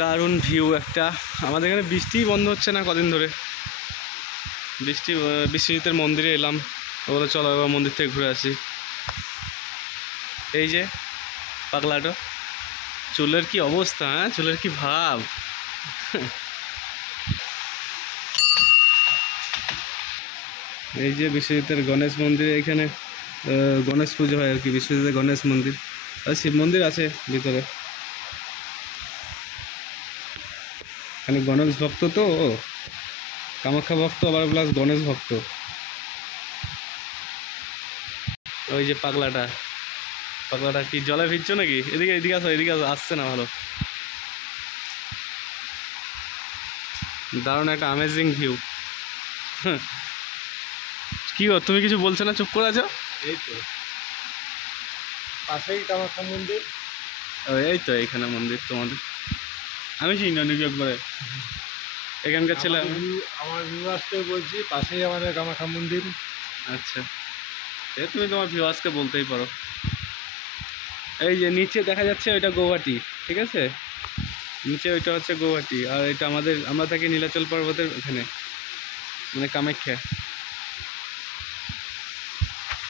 দারুণ ভিউ একটা। আমাদের এখানে বৃষ্টিই বন্ধ হচ্ছে না কদিন ধরে। বিশ্বজিতের মন্দিরে এলাম, ওগুলো চলো এবার মন্দির থেকে ঘুরে আসি। এই যে পাগলাটো, চুলের কি অবস্থা, হ্যাঁ চুলের কি ভাব। এই যে বিশ্বজিতের গণেশ মন্দির, এখানে গণেশ পুজো হয় আর কি। বিশ্বজিতের গণেশ মন্দির আর শিব মন্দির আছে ভিতরে। এখানে গণেশ ভক্ত তো, কামাখ্যা ভক্ত আবার প্লাস গণেশ ভক্ত। ওই যে পাগলাটা কি জলে ভিজছো নাকি? এদিকে এদিকে আসো, এদিকে আসো, আসছে না ভালো। দারুণ একটা অ্যামেজিং ভিউ। কি গো তুমি কিছু বলছো না, চুপ করে আছো? এই তো পাশেই কামাখ্যা মন্দির। এই তো এইখানে মন্দির তোমাদের। আমি চিনি না নাকি একবারে এখানকার ছেলে। আমার ভিউয়ার্সকে বলছি পাশেই আমাদের কামাখ্যা মন্দির। আচ্ছা, তুমি তোমার ভিউয়ার্সকে বলতেই পারো। এই যে নিচে দেখা যাচ্ছে ওইটা গৌহাটি, ঠিক আছে? নিচে ওইটা হচ্ছে গৌহাটি, আর এটা আমরা থাকি নীলাচল পর্বতের ওখানে, মানে কামাখ্যা।